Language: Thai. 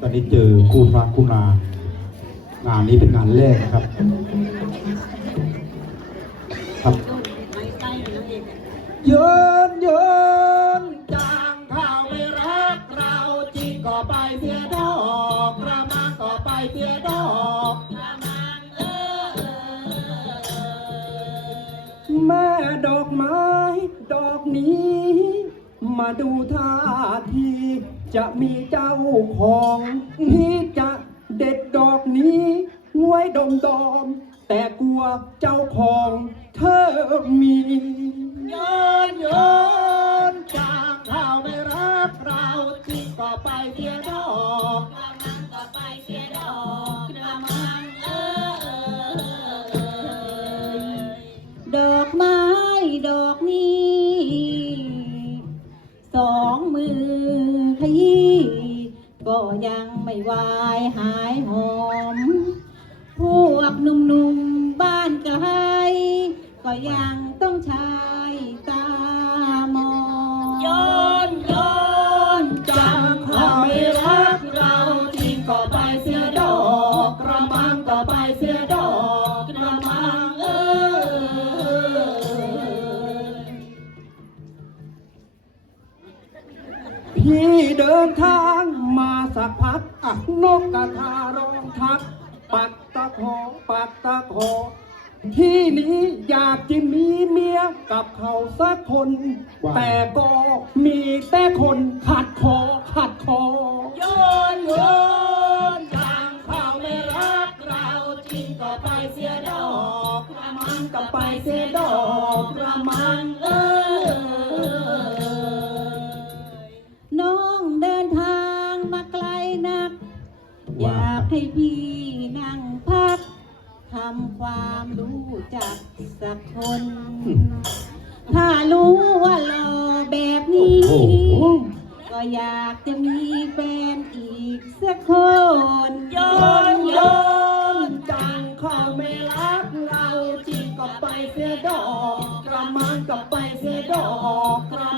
ตอนนี้เจอคู่พระคู่นางงานนี้เป็นงานแรกนะครับ ครับไม่ใกล้เลยนะเอกเยินเยินจางข้าวไม่รักเราจริงก็ไปเสียดอกกระมังก็ไปเสียดอกกระมังเออเออเออแม่ดอกไม้ดอกนี้ มาดูท่าที จะมีเจ้าของที่จะเด็ดดอกนี้ไว้ดมดอม แต่กลัวเจ้าของเธอมีโยนโยนจางข้าวไม่รักเราจริงก็ไปเสียดอกกระมังก็ไปเสียดอกกระมังเออเออเออดอกไม้ดอกนี้ มือขยี้ก็ยังไม่วายหายหอม พวกหนุ่มๆบ้านไกล ก็ยังต้องใช้ตามองย้อนย้อนจางข้าไม่รักเราจริงก็ไปเสียดอกกระมังก็ไปเสียดอก พี่เดินทางมาสักพักอะนกกระทาร้องทัก ปักตะขอปักตะขอที่นี้อยากจะมีเมียกับเขาสักคนแต่ก็มีแต่คนขัดคอขัดคอ โยนโยนทางเขาไม่รักเราจริงก็ไปเสียดอกกระมังก็ไปเสียดอกกระมังเออ อยากให้พี่นั่งพักทำความรู้จักสักคน ถ้ารู้ว่าหล่อแบบนี้โอ้โหก็อยากจะมีแฟนอีกสักคนโยนโยนจังเขาไม่รักเราจริงก็ไปเสียดอก กระมังก็ไปเสียดอกกระ